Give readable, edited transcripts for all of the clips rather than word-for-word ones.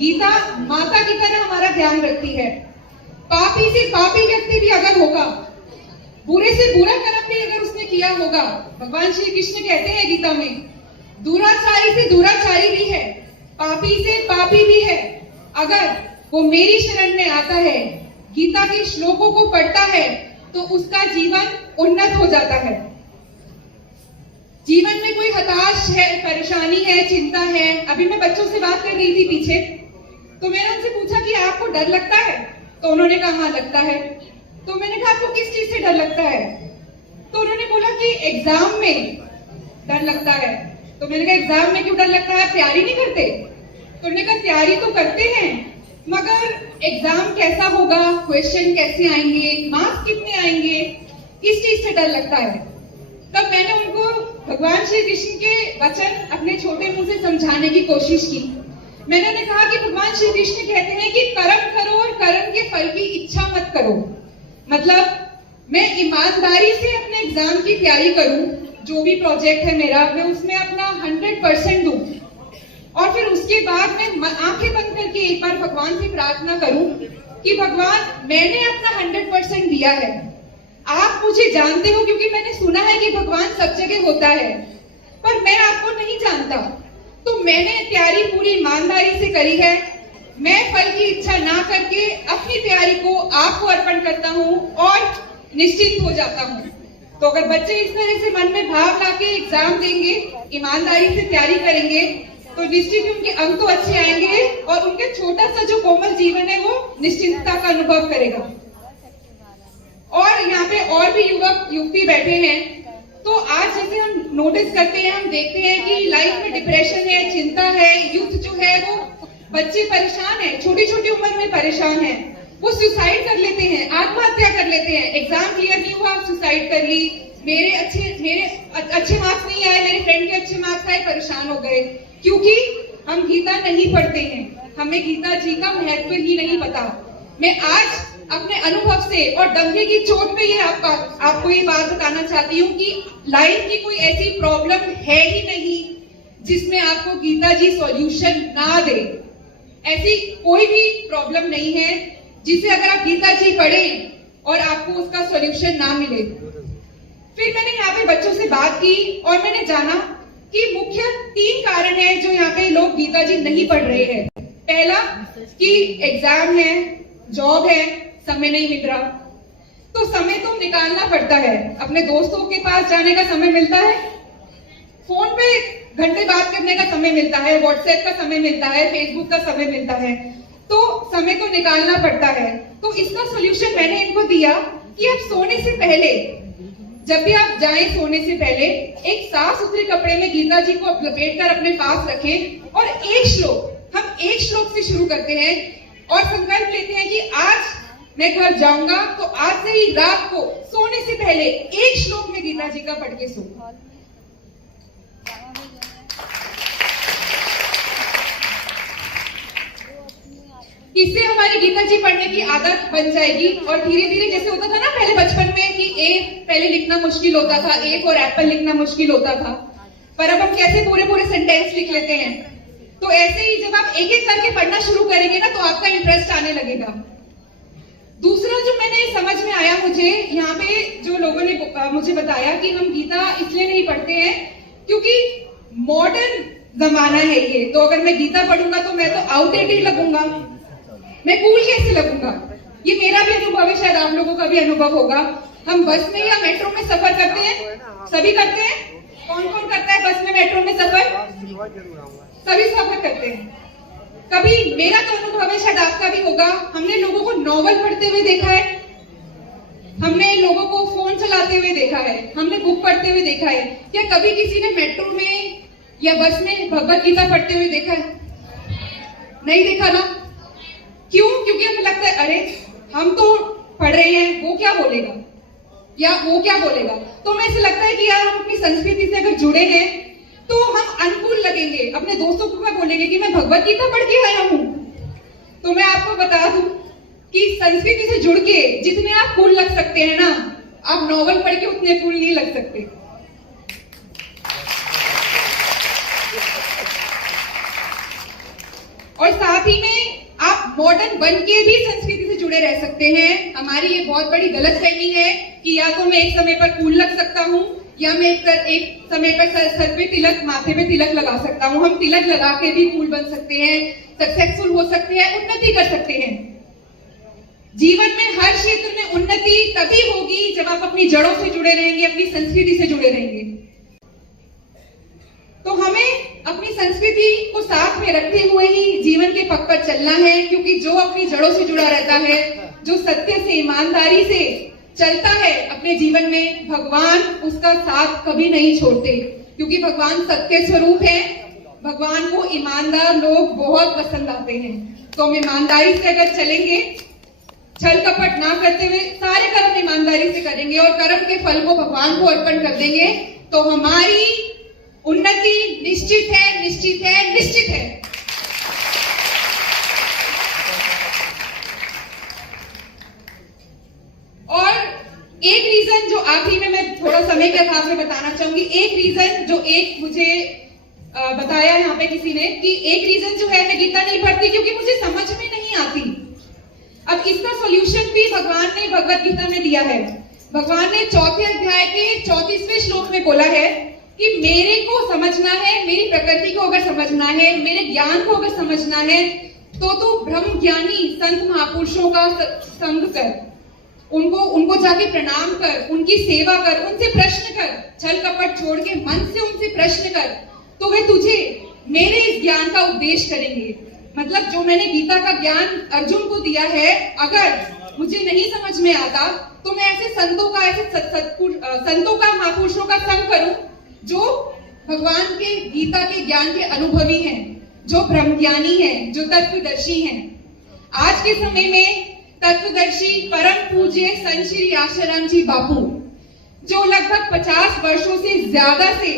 गीता माता की तरह हमारा ध्यान रखती है। पापी से पापी व्यक्ति भी अगर होगा, बुरे से बुरा कर्म भी अगर उसने किया होगा, भगवान श्री कृष्ण कहते हैं गीता में, दुराचारी से दुराचारी भी है, पापी से पापी भी है, अगर वो मेरी शरण में आता है, गीता के श्लोकों को पढ़ता है, तो उसका जीवन उन्नत हो जाता है। जीवन में कोई हताश है, परेशानी है, चिंता है। अभी मैं बच्चों से बात कर रही थी पीछे, तो मैंने उनसे पूछा कि आपको डर लगता है? तो उन्होंने कहा हाँ लगता है। तो मैंने कहा आपको किस चीज से डर लगता है? तो उन्होंने बोला कि एग्जाम में डर लगता है। तो मैंने कहा एग्जाम में क्यों डर लगता है, आप तैयारी नहीं करते? तो उन्होंने कहा तैयारी तो करते हैं, मगर एग्जाम कैसा होगा, क्वेश्चन कैसे आएंगे, मार्क्स कितने आएंगे, इस चीज से डर लगता है। तब मैंने उनको भगवान श्री कृष्ण के वचन अपने छोटे मुंह से समझाने की कोशिश की। मैंने उन्हें कहा कि भगवान श्री कृष्ण कहते हैं कि कर्म करो और कर्म के फल की इच्छा मत करो। मतलब मैं ईमानदारी से अपने एग्जाम की तैयारी करूं, जो भी प्रोजेक्ट है मेरा, मैं उसमें अपना 100% दूं, और फिर उसके बाद मैं आंखें बंद करके एक बार भगवान से प्रार्थना करूं कि भगवान मैंने अपना 100% दिया है, आप मुझे जानते हो, क्योंकि मैंने सुना है कि भगवान सब जगह होता है, पर मैं आपको नहीं जानता, तो मैंने तैयारी पूरी ईमानदारी से करी है, मैं फल की इच्छा ना करके अपनी तैयारी को आपको अर्पण करता हूँ और निश्चिंत हो जाता हूँ। तो अगर बच्चे इस तरह से मन में भाव लाके एग्जाम देंगे, ईमानदारी से तैयारी करेंगे, तो निश्चित ही उनके अंक तो अच्छे आएंगे और उनके छोटा सा जो कोमल जीवन है वो निश्चिंतता का अनुभव करेगा। और यहाँ पे और भी युवक युवती बैठे हैं, तो आज जैसे हम नोटिस करते हैं, हम देखते हैं कि लाइफ में डिप्रेशन है, चिंता है, यूथ जो है वो बच्चे परेशान है, छोटी छोटी उम्र में परेशान है, वो सुसाइड कर लेते हैं, आत्महत्या कर लेते हैं। एग्जाम क्लियर नहीं हुआ, सुसाइड कर ली, मेरे अच्छे मार्क्स नहीं आए, मेरे फ्रेंड के अच्छे मार्क्स आए, परेशान हो गए, क्योंकि हम गीता नहीं पढ़ते हैं, हमें गीता जी का महत्व ही नहीं पता। मैं आज अपने अनुभव से और डंके की चोट पे ये आपको ये बात बताना चाहती हूँ कि लाइफ की कोई ऐसी प्रॉब्लम है ही नहीं जिसमें आपको गीता जी सॉल्यूशन ना दे। ऐसी कोई भी प्रॉब्लम नहीं है जिसे अगर आप गीता जी पढ़ें और आपको उसका सॉल्यूशन ना मिले। फिर मैंने यहाँ पे बच्चों से बात की और मैंने जाना कि मुख्य 3 कारण है जो यहाँ पे लोग गीता जी नहीं पढ़ रहे हैं। पहला कि एग्जाम है, जॉब है, समय नहीं मिल रहा, तो समय तो निकालना पड़ता है। अपने दोस्तों के पास जाने का समय मिलता है, फोन पे घंटे बात करने का समय मिलता है, व्हाट्सएप का समय मिलता है, फेसबुक का समय मिलता है, तो समय तो निकालना पड़ता है। तो इसका सोल्यूशन मैंने इनको दिया कि आप सोने से पहले, जब भी आप जाएं सोने से पहले, एक साफ सुथरे कपड़े में गीता जी को लपेट कर अपने पास रखें और हम एक श्लोक से शुरू करते हैं और संकल्प लेते हैं कि आज मैं घर जाऊंगा तो आज से ही रात को सोने से पहले एक श्लोक में गीता जी का पढ़ के सो। इससे हमारी गीता जी पढ़ने की आदत बन जाएगी और धीरे धीरे, जैसे होता था ना पहले बचपन में कि ए पहले लिखना मुश्किल होता था, ए फॉर एप्पल लिखना मुश्किल होता था, पर अब हम कैसे पूरे पूरे सेंटेंस लिख लेते हैं। तो ऐसे ही जब आप एक एक करके पढ़ना शुरू करेंगे ना, तो आपका इंटरेस्ट आने लगेगा। दूसरा जो मैंने समझ में आया मुझे, यहाँ पे जो लोगों ने मुझे बताया कि हम गीता इसलिए नहीं पढ़ते हैं क्योंकि मॉडर्न जमाना है ये, तो अगर मैं गीता पढ़ूंगा तो मैं तो आउटडेटेड लगूंगा, मैं कूल कैसे लगूंगा। ये मेरा भी अनुभव है, शायद आप लोगों का भी अनुभव होगा। हम बस में या मेट्रो में सफर करते हैं, सभी करते हैं। कौन कौन करता है बस में मेट्रो में सफर? सभी सफर करते हैं। कभी मेरा तो अनुभव है, शायद आपका भी होगा, हमने लोगों को नॉवल पढ़ते हुए देखा है, हमने लोगों को फोन चलाते हुए देखा है, हमने बुक पढ़ते हुए देखा है। क्या कभी किसी ने मेट्रो में या बस में भगवत गीता पढ़ते हुए देखा है? नहीं देखा ना। क्यों? क्योंकि हमें लगता है अरे हम तो पढ़ रहे हैं, वो क्या बोलेगा या वो क्या बोलेगा। तो हमें ऐसा लगता है कि यार हम अपनी संस्कृति से अगर जुड़े हैं तो हम अनुकूल लगेंगे, अपने दोस्तों को क्या बोलेंगे कि मैं भगवत गीता पढ़ के आया हूं। तो मैं आपको बता दूं कि संस्कृति से जुड़ के जितने आप कूल लग सकते हैं ना, आप नॉवल पढ़ के उतने कूल नहीं लग सकते। और साथ ही में आप मॉडर्न बन के भी संस्कृति से जुड़े रह सकते हैं। हमारी ये बहुत बड़ी गलतफहमी है कि या तो मैं एक समय पर कूल लग सकता हूँ या मैं एक समय पर सर पे तिलक, माथे पे तिलक लगा सकता हूँ। हम तिलक लगा के भी कूल बन सकते हैं, सक्सेसफुल हो सकते हैं, उन्नति कर सकते हैं। जीवन में हर क्षेत्र में उन्नति तभी होगी जब आप अपनी जड़ों से जुड़े रहेंगे, अपनी संस्कृति से जुड़े रहेंगे। तो हमें अपनी संस्कृति को साथ में रखते हुए ही जीवन के पथ पर चलना है, क्योंकि जो अपनी जड़ों से जुड़ा रहता है, जो सत्य से, ईमानदारी से चलता है अपने जीवन में, भगवान उसका साथ कभी नहीं छोड़ते, क्योंकि भगवान सत्य स्वरूप है। भगवान को ईमानदार लोग बहुत पसंद आते हैं। तो हम ईमानदारी से अगर चलेंगे, छल कपट ना करते हुए सारे कर्म ईमानदारी से करेंगे और कर्म के फल को भगवान को अर्पण कर देंगे, तो हमारी उन्नति निश्चित है, निश्चित है, निश्चित है। और एक रीजन जो आखिरी में मैं थोड़ा समय के अभाव में बताना चाहूंगी, एक रीजन जो मुझे बताया यहाँ पे किसी ने, कि एक रीजन जो है मैं गीता नहीं पढ़ती क्योंकि मुझे समझ में नहीं आती। अब इसका सॉल्यूशन भी भगवान ने भगवत गीता में दिया है। भगवान ने 4थे अध्याय के 34वें श्लोक में बोला है कि मेरे को समझना है, मेरी प्रकृति को अगर समझना है, मेरे ज्ञान को अगर समझना है, तो तू ब्रह्म ज्ञानी संत महापुरुषों का संग कर, उनको जाके प्रणाम कर, उनकी सेवा कर, उनसे प्रश्न कर, छल कपट छोड़ के मन से उनसे प्रश्न कर, तो वे तुझे मेरे इस ज्ञान का उपदेश करेंगे। मतलब जो मैंने गीता का ज्ञान अर्जुन को दिया है, अगर मुझे नहीं समझ में आता तो मैं ऐसे संतों का, संतों का, महापुरुषों का संग करूं जो भगवान के गीता के ज्ञान के अनुभवी हैं, जो ब्रह्मज्ञानी हैं, जो तत्वदर्शी हैं। आज के समय में तत्वदर्शी परम पूज्य संत श्री आशाराम जी बापू, जो लगभग 50 वर्षों से ज्यादा से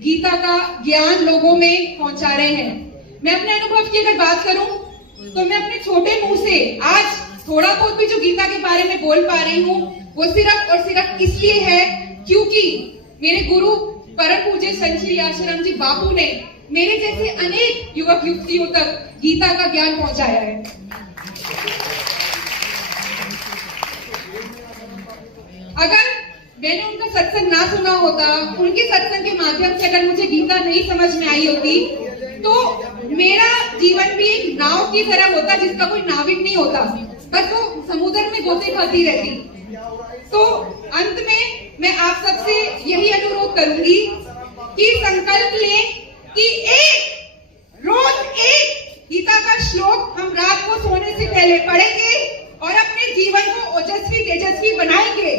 गीता का ज्ञान लोगों में पहुंचा रहे हैं। मैं अपने अनुभव की अगर बात करूं तो मैं अपने छोटे मुंह से आज थोड़ा बहुत भी जो गीता के बारे में बोल पा रही हूं, वो सिर्फ और सिर्फ इसलिए है क्योंकि मेरे गुरु परम पूज्य संत श्री आशाराम जी बापू ने मेरे जैसे अनेक युवक युवतियों तक गीता का ज्ञान पहुंचाया है। अगर मैंने उनका सत्संग ना सुना होता, उनके सत्संग के माध्यम से अगर मुझे गीता नहीं समझ में आई होती, तो मेरा जीवन भी एक नाव की तरह होता जिसका कोई नाविक नहीं होता, बस वो समुद्र में गोते खाती रहती। तो अंत में मैं आप सबसे यही अनुरोध करूंगी कि संकल्प लें कि रोज एक गीता का श्लोक हम रात को सोने से पहले पढ़ेंगे और अपने जीवन को ओजस्वी तेजस्वी बनाएंगे।